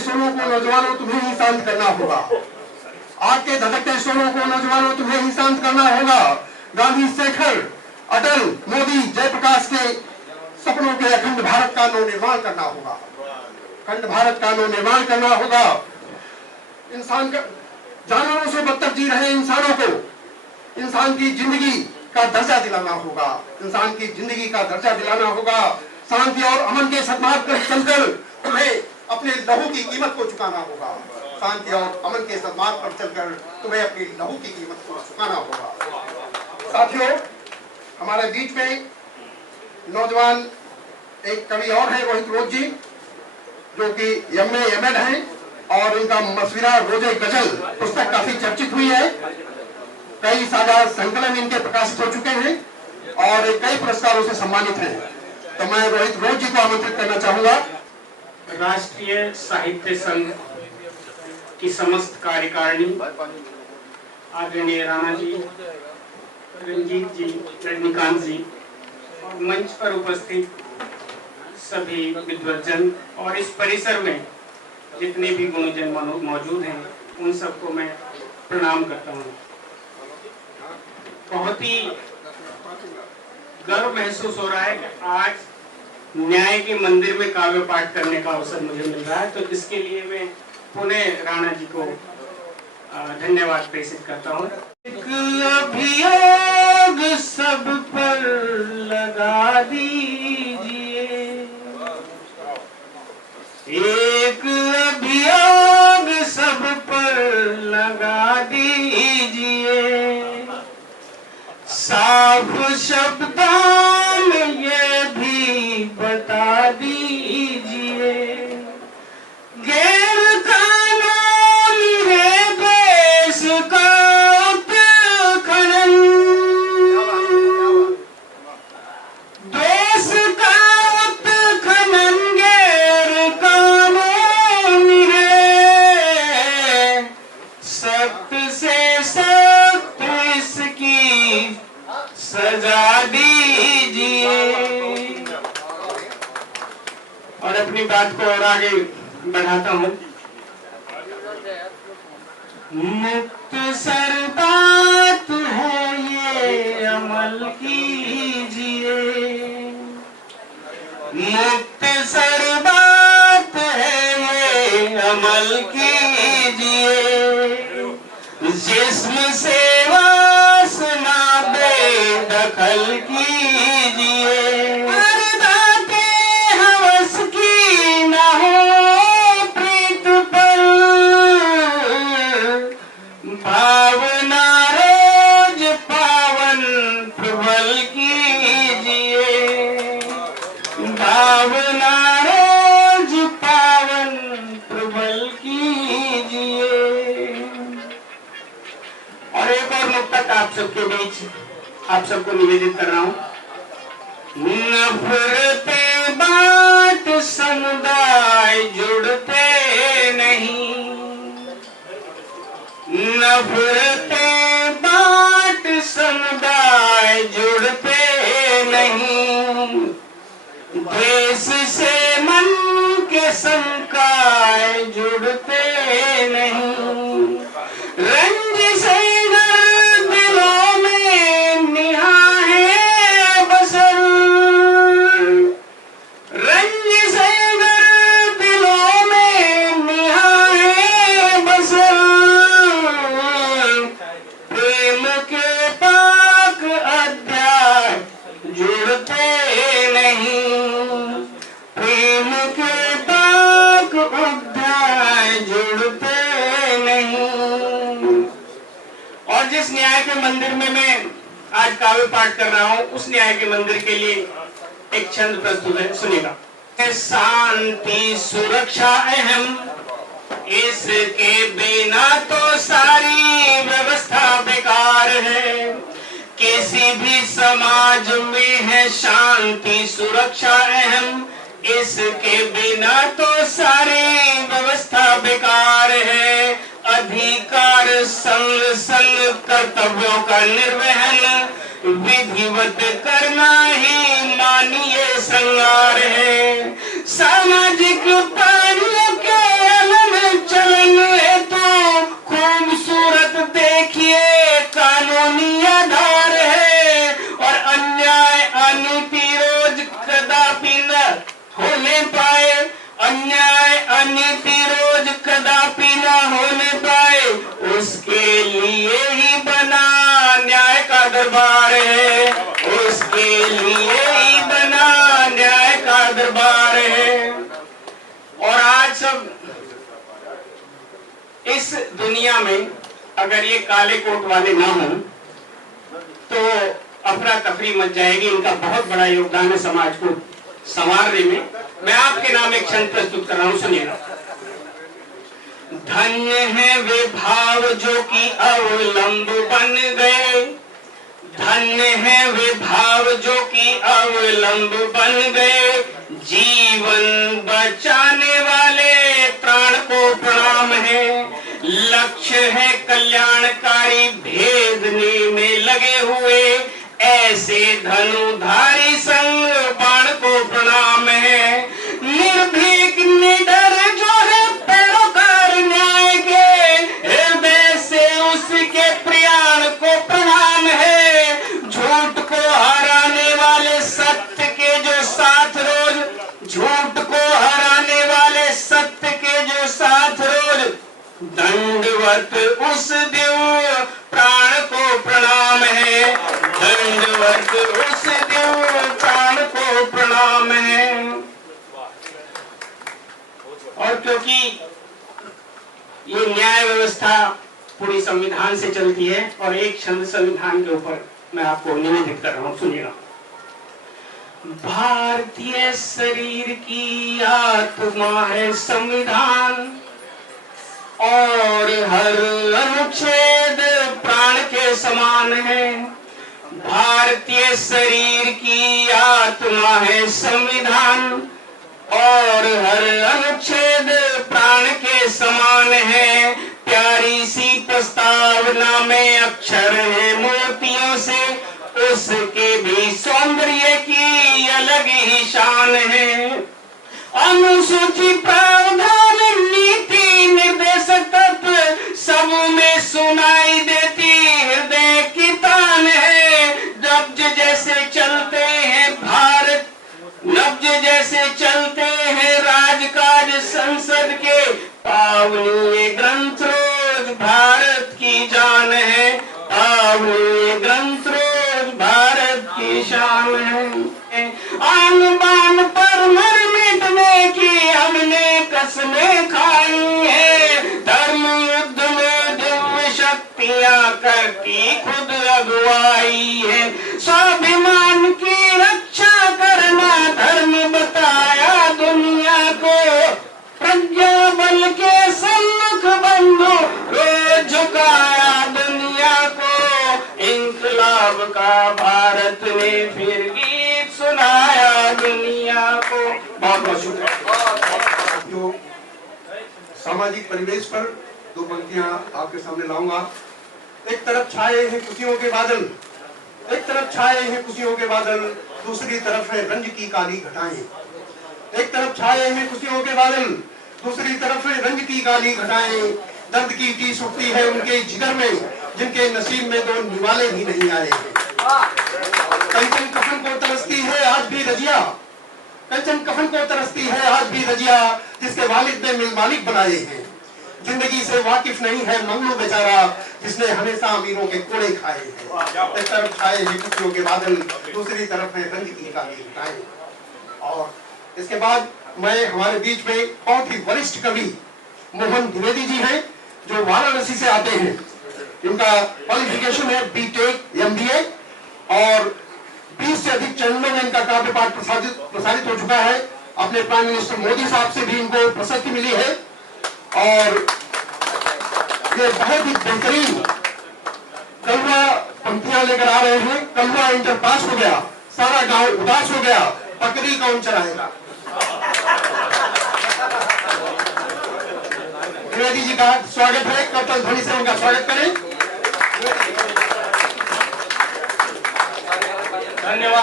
सोलों को नौजवानों तुम्हें ही शांत करना होगा। आग के धधकते सोलों को नौजवानों तुम्हें ही शांत करना होगा। गांधी, शेखर, अटल, मोदी, जयप्रकाश के सपनों के अखंड भारत का नवनिर्माण करना होगा। अखंड भारत का नवनिर्माण करना होगा। इंसान का जानवरों से बदतर जी रहे इंसानों को इंसान की जिंदगी का दर्जा दिलाना होगा। इंसान की जिंदगी का दर्जा दिलाना होगा। शांति और अमन के सद्मार्ग पर चलकर तुम्हें अपने लहू की कीमत को चुकाना होगा। शांति और अमन के सद्मार्ग पर चलकर तुम्हें अपनी लहू की कीमत को चुकाना होगा। साथियों, हमारे बीच में नौजवान एक कवि और है, रोहित रोज जी, जो कि एमए एमएड हैं और इनका मसविरा रोजे गजल पुस्तक काफी चर्चित हुई है। कई साझा संकलन इनके प्रकाशित हो चुके हैं और कई पुरस्कारों से सम्मानित हैं। तो मैं रोहित रोज जी को आमंत्रित करना चाहूंगा। राष्ट्रीय साहित्य संघ की समस्त कार्यकारिणी, आदरणीय राणा जी, रंजीत जी, रजनीकांत जी और मंच पर उपस्थित सभी विद्वज्जन और इस परिसर में जितने भी गुणजन मौजूद हैं, उन सबको मैं प्रणाम करता हूँ। बहुत ही गर्व महसूस हो रहा है कि आज न्याय के मंदिर में काव्य पाठ करने का अवसर मुझे मिल रहा है, तो इसके लिए मैं पुनः राणा जी को धन्यवाद प्रेषित करता हूँ। एक अभियोग सब पर लगा दीजिए, एक अभियोग सब पर लगा दीजिए, साफ शब्दों में ये भी बता दीजिए, गैर कानूनी है देश का उत्खनन, देश का उत्खनन गैर कानूनी है, सख्त से सख्त इसकी सजा दीजिए। और अपनी बात को और आगे बढ़ाता हूँ। मुख्तसर बात है ये अमल कीजिए, मुख्तसर बात है ये अमल कीजिए, जिस्म से वासना बेदखल कीजिए, अर्दाते हवस की न हो प्रीत पर, भावना रोज पावन प्रबल कीजिए, भावना रोज पावन प्रबल कीजिए। और एक और नुक्ता आप सबके बीच आप सबको निवेदित कर रहा हूं। नफरतें बात समुदाय जुड़ते नहीं, नफरतें बात समुदाय जुड़ते नहीं, देश से मन के संकाय जुड़ते नहीं, रंज से दिलों में निहा है बसर, रंज से दिलों में निहा है बसर, प्रेम के पाक अध्याय जुड़ते नहीं, प्रेम के पाक अध्याय जुड़ते नहीं। और जिस न्याय के मंदिर में मैं आज काव्य पाठ कर रहा हूँ, उस न्याय के मंदिर के लिए एक छंद प्रस्तुत है, सुनिएगा। शांति सुरक्षा अहम, इसके बिना तो सारी व्यवस्था बेकार है। किसी भी समाज में है शांति सुरक्षा अहम, इसके बिना तो सारी व्यवस्था बेकार है। अधिकार संग संग कर्तव्यों का निर्वहन विधिवत करना ही मानवीय श्रृंगार है। सामाजिक प्राणियों के इस दुनिया में अगर ये काले कोट वाले ना हों तो अफरा तफरी मच जाएगी। इनका बहुत बड़ा योगदान है समाज को संवारने में। मैं आपके नाम एक छंद प्रस्तुत कर रहा हूं, सुनिएगा। धन्य है वे भाव जो कि अवलंब बन गए, धन्य है वे भाव जो कि अवलंब बन गए, जीवन बचाने वाले प्राण को प्रणाम है, लक्ष्य है कल्याणकारी भेदने में लगे हुए, ऐसे धनुधारी संग बाण को प्रणाम है, निर्भीक निडर जो है पैरोकार न्याय के, हृदय से उसके प्रयाण को प्रणाम है, झूठ को हराने वाले सत्य के जो साथ रोज, झूठ को हराने वाले सत्य के जो साथ रोज, दंडवत उस दिव्य प्राण को प्रणाम है, दंडवत उस दिव्य प्राण को प्रणाम है। और क्योंकि ये न्याय व्यवस्था पूरी संविधान से चलती है और एक छंद संविधान के ऊपर मैं आपको निवेदित कर रहा हूं, सुनिएगा। भारतीय शरीर की आत्मा है संविधान और हर अनुच्छेद प्राण के समान है, भारतीय शरीर की आत्मा है संविधान और हर अनुच्छेद प्राण के समान है, प्यारी सी प्रस्तावना में अक्षर है मोतियों से, उसके भी सौंदर्य की अलग ही शान है, अनुसूची प्रावधान नीति निर्देशक तत्व सब में सुनाई देती हृदय की तान है, नब्ज जैसे चलते हैं भारत, नब्ज जैसे चलते हैं राजकाज संसद के, पावनी ग्रंथ रोज भारत की जान है, पावनी ग्रंथ रोज भारत की शान है, आन बान पर मर मिटने की हमने कसमें खाई है, धर्म युद्ध में दिव्य शक्तियां करती खुद अगुवाई है, स्वाभिमान की रक्षा करना धर्म बताया दुनिया को, प्रज्ञा बल के सम्मुख बंधु रोज झुकाया दुनिया को, इंकलाब का भारत ने फिर गीत सुनाया दुनिया को। बहुत बहुत शुक्रिया। जो सामाजिक परिवेश पर दो पंक्तियां आपके सामने लाऊंगा। एक तरफ छाए हैं खुशियों के बादल, एक तरफ छाए हैं खुशियों के बादल, दूसरी तरफ है रंज की काली घटाएं, एक तरफ छाए हैं खुशियों के बादल, दूसरी तरफ है रंज की काली घटाएं, दर्द की टीस उठती है उनके जिगर में जिनके नसीब में दो निवाले भी नहीं आए हैं, कंचन कफन को तरसती है आज भी रजिया, कंचन कफन को तरसती है आज भी रजिया, जिसके वालिद ने मिल मालिक बनाए हैं, जिंदगी से वाकिफ नहीं है ममलू बेचारा, जिसने हमेशा अमीरों के कोड़े खाए हैं, एक तरफ छाए हैं खुशियों के बादल, दूसरी तरफ है रंज की काली घटाएं। और इसके बाद मैं हमारे बीच में बहुत ही वरिष्ठ कवि मोहन द्विवेदी जी हैं जो वाराणसी से आते हैं, इनका क्वालिफिकेशन है बीटेक एमबीए और 20 से अधिक चैनलों में इनका काव्य पाठ प्रसारित हो चुका है, अपने प्राइम मिनिस्टर मोदी साहब से भी इनको प्रशस्ति मिली है और ये बहुत ही बेहतरीन कलवा पंक्तियां लेकर आ रहे हैं। कलवा इंटर पास हो गया, सारा गांव उदास हो गया, बकरी कौन चराएगा। द्विवेदी जी का स्वागत है, कर्तव्य ध्वनि से उनका स्वागत करें। धन्यवाद।